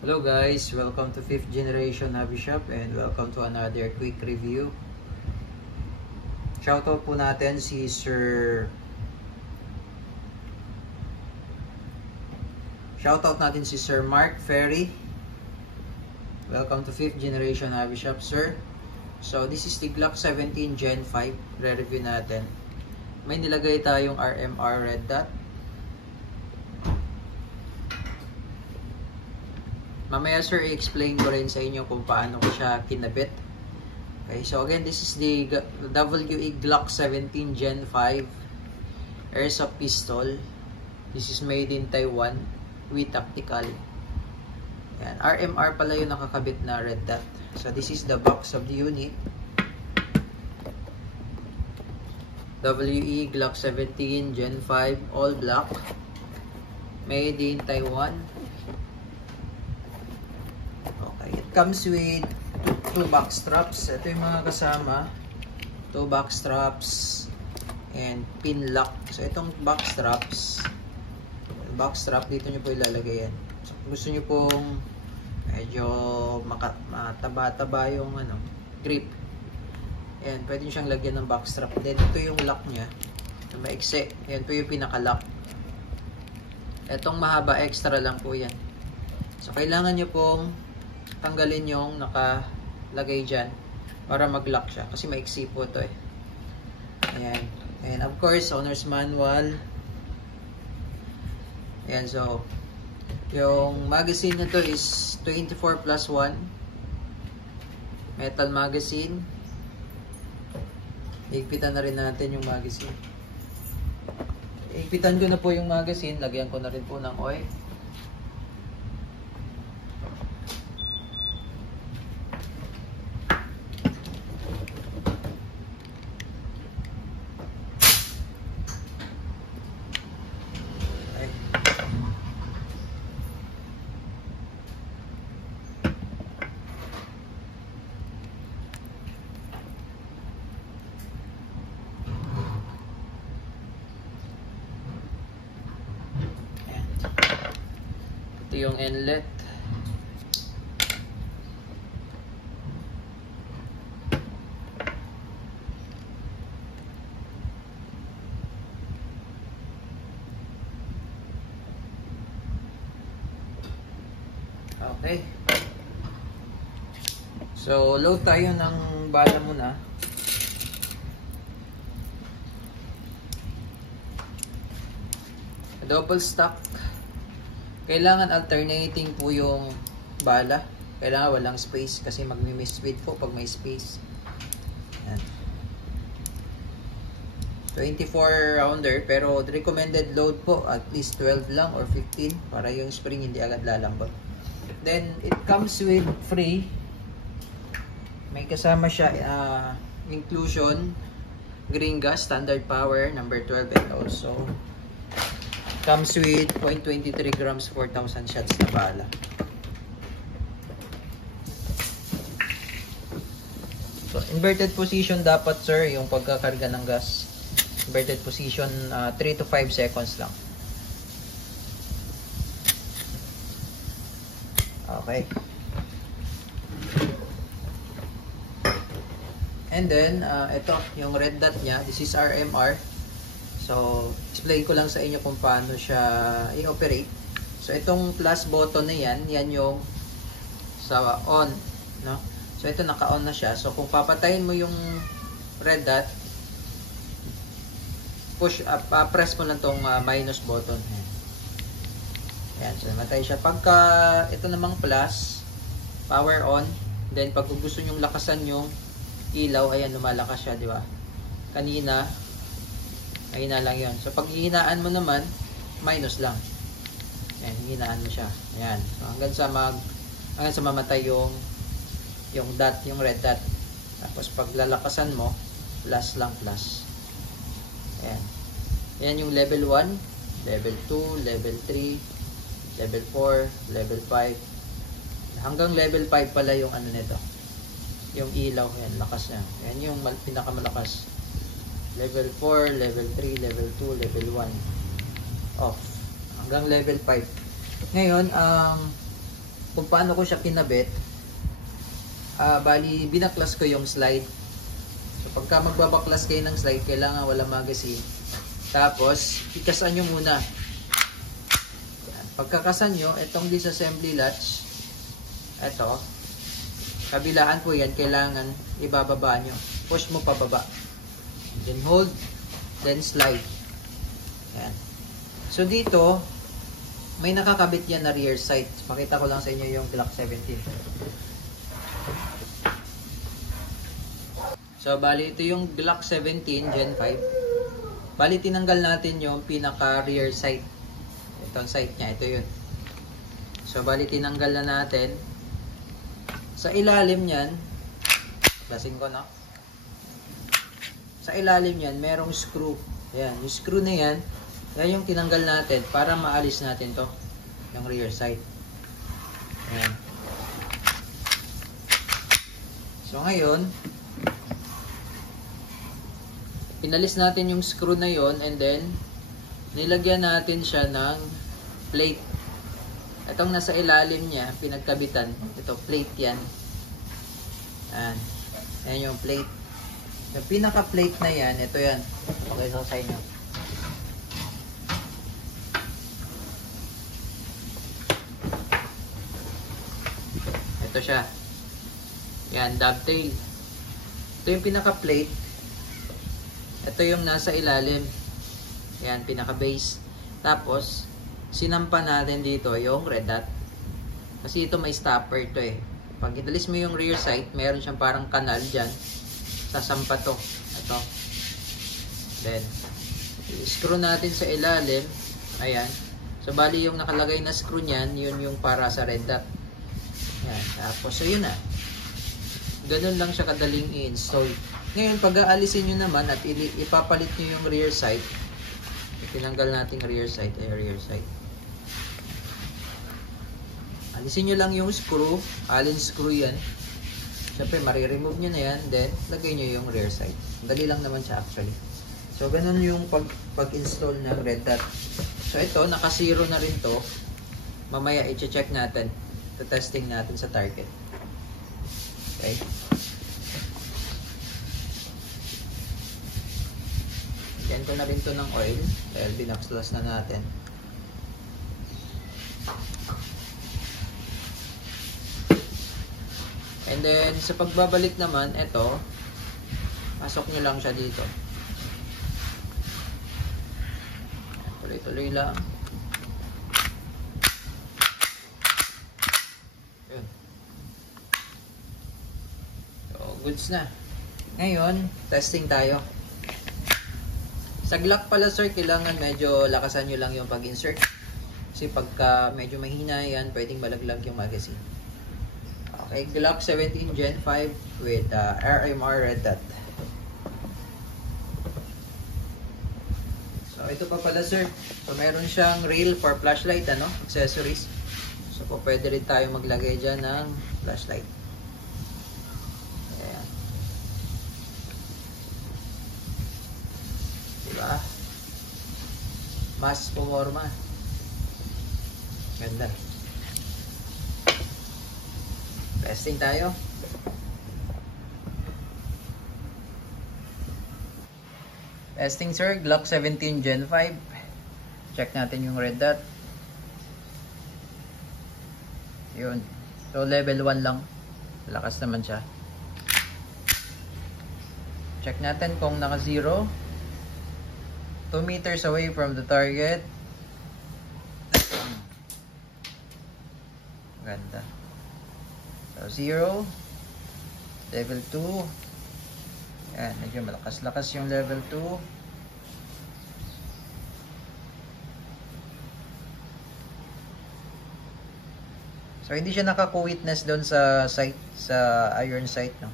Hello guys, welcome to 5th generation hobby shop and welcome to another quick review. Shoutout po natin si Sir Mark Ferry. Welcome to 5th generation hobby shop, sir. So this is the Glock 17 Gen 5 re-review natin. May nilagay tayong RMR red dot. Mamaya sir, i-explain ko rin sa inyo kung paano ko siya kinabit. Okay, so again, this is the WE Glock 17 Gen 5 Airsoft Pistol. This is made in Taiwan with tactical. Yan, RMR pala yung nakakabit na red dot. So this is the box of the unit. WE Glock 17 Gen 5 all black. Made in Taiwan. It comes with two back straps. Ito yung mga kasama. Two back straps and pin lock. So itong back strap dito nyo po ilalagay yan. So, gusto nyo pong medyo mataba-taba yung grip. Ayan, pwede nyo siyang lagyan ng back strap. Then ito yung lock nya. Maiksi. Ayan po yung pinaka-lock. Itong mahaba, extra lang po yan. So kailangan nyo pong tanggalin yung nakalagay dyan para mag-lock siya kasi maiksi po ito eh. Ayan. And of course, owner's manual. Ayan, so yung magazine nito is 24+1 metal magazine. Higpitan na rin natin yung magazine. Higpitan ko na po yung magazine. Lagyan ko na rin po ng oil. Ito yung inlet. Okay. So, load tayo ng bala muna. Double stock. Kailangan alternating po yung bala. Kailangan walang space kasi magmi-misfeed po pag may space. Yan. 24 rounder pero recommended load po at least 12 lang or 15 para yung spring hindi agad lalambot. Then it comes with free. May kasama siya inclusion green gas standard power number 12 and also comes with 0.23 grams 4,000 shots na bala. So, inverted position dapat sir, yung pagkakarga ng gas. Inverted position 3 to 5 seconds lang. Okay. And then, ito, yung red dot nya. This is RMR. So, explain ko lang sa inyo kung paano siya i-operate. So, itong plus button na yan, yan yung sa on, no? So, ito naka-on na siya. So, kung papatayin mo yung red dot, push up, press mo lang tong minus button. Yan, so namatay siya. Pagka ito namang plus, power on, then pag gusto nyong lakasan yung ilaw, ayan, lumalakas siya, di ba? Kanina, mahina lang yun. So, pag hihinaan mo naman, minus lang. Ayan, hihinaan mo siya. Ayan. So, hanggang sa mamatay yung dot, yung red dot. Tapos, pag lalakasan mo, plus lang, plus. Ayan. Ayan yung level 1, level 2, level 3, level 4, level 5. Hanggang level 5 pala yung ano nito. Yung ilaw, ayan, lakas niya. Ayan yung pinakamalakas. Level 4, level 3, level 2, level 1. 1 off. Hanggang level 5. Ngayon, ang kung paano ko siya kinabit, bali binaklas ko yung slide. So pagka magbabaklas kayo ng slide, kailangan walang magazine. Tapos ikasan nyo muna. Yan. Pagkakasan nyo, itong disassembly latch, ito, kabilaan po yan, kailangan ibababa nyo. Push mo pababa. Then hold, then slide. Yan. So dito, may nakakabit yan na rear sight. Pakita ko lang sa inyo yung Glock 17. So bali ito yung Glock 17 Gen 5. Bali tinanggal natin yung pinaka rear sight. Itong sight niya, ito yun. So bali tinanggal na natin. Sa ilalim niyan, basin ko no. Sa ilalim niyan, merong screw. Ayan, yung screw na yan, yan yung tinanggal natin para maalis natin to, yung rear sight. Ayan. So ngayon, pinalis natin yung screw na yon, and then nilagyan natin siya ng plate. Itong nasa ilalim niya, pinagkabitan. Ito, plate yan. Ayan. Ayan yung plate. Yung pinaka-plate na yan, ito yan. Okay, so sa inyo. Ito siya. Yan, dovetail. Ito yung pinaka-plate. Ito yung nasa ilalim. Yan, pinaka-base. Tapos, sinampa natin dito yung red dot. Kasi ito may stopper to eh. Pag inalis mo yung rear sight, meron siyang parang kanal dyan. Sasampa to. Ito. Then, screw natin sa ilalim. Ayan. So, bali yung nakalagay na screw niyan, yun yung para sa red dot. Ayan. Tapos, so yun na. Ganun lang siya kadaling i-install. Ngayon, pag aalisin nyo naman at ipapalit nyo yung rear sight, tinanggal natin rear sight, rear sight. Alisin nyo lang yung screw, allen screw yan. Siyempre, mariremove nyo na yan, then lagay nyo yung rear sight. Dali lang naman siya actually. So, ganun yung pag-install ng red dot. So, ito, naka-zero na rin to. Mamaya, i-check natin. Testing natin sa target. Okay. Lagyan ko na rin to ng oil dahil binakslas na natin. And then, sa pagbabalik naman, ito, pasok nyo lang siya dito. Tuloy-tuloy lang. Yun. So, goods na. Ngayon, testing tayo. Sa Glock pala sir, kailangan medyo lakasan nyo lang yung pag-insert. Kasi pagka medyo mahina yan, pwedeng malaglag yung magazine. Okay, Glock 17 Gen 5 with RMR red dot. So ito pa pala sir. So meron siyang rail for flashlight, ano, accessories. So po pwede rin tayo maglagay dyan ng flashlight. Ayan. Diba? Mas pumorma. Ganda. Testing tayo. Testing sir, Glock 17 Gen 5. Check natin yung red dot. Yun. So level 1 lang. Lakas naman siya. Check natin kung naka 0. 2 meters away from the target. Ganda. So 0. Level 2. Yan, medyo malakas-lakas yung level 2. So hindi siya nakaku-witness doon sa sight, sa iron sight, no.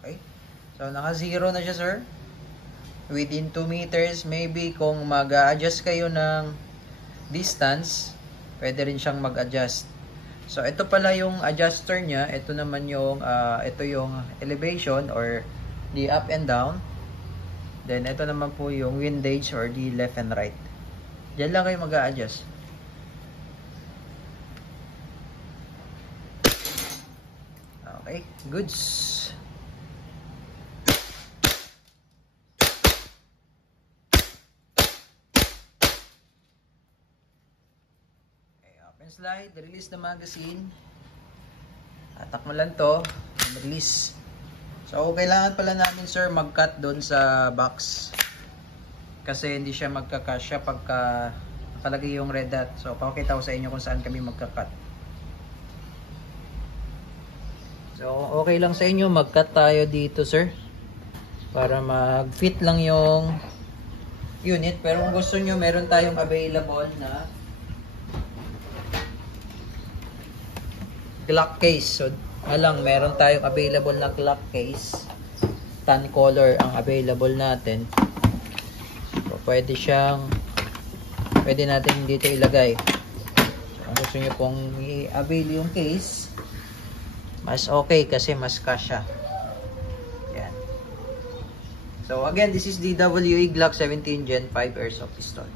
Okay. So naka 0 na siya, sir. Within 2 meters, maybe kung mag-a-adjust kayo ng distance, pwede rin siyang mag-adjust. So ito pala yung adjuster niya, ito naman yung ito yung elevation or the up and down. Then ito naman po yung windage or the left and right. Diyan lang kayo mag-a-adjust. Okay, goods. Okay, open slide, release the magazine. Tatak mo lang to, release. So, kailangan pala namin sir mag-cut doon sa box. Kasi hindi siya magkakasya pagka nakalagay yung red dot. So, pakita ko sa inyo kung saan kami magka-cut. So, okay lang sa inyo mag-cut tayo dito sir. Para mag-fit lang yung unit. Pero kung gusto nyo, meron tayong available na clock case. So, meron tayong available na clock case. Tan color ang available natin. So, pwede natin dito ilagay. So, kung gusto nyo pong i-avail yung case, mas okay kasi mas kasya. Yan. So, again, this is the WE Glock 17 Gen 5 Airsoft Pistol.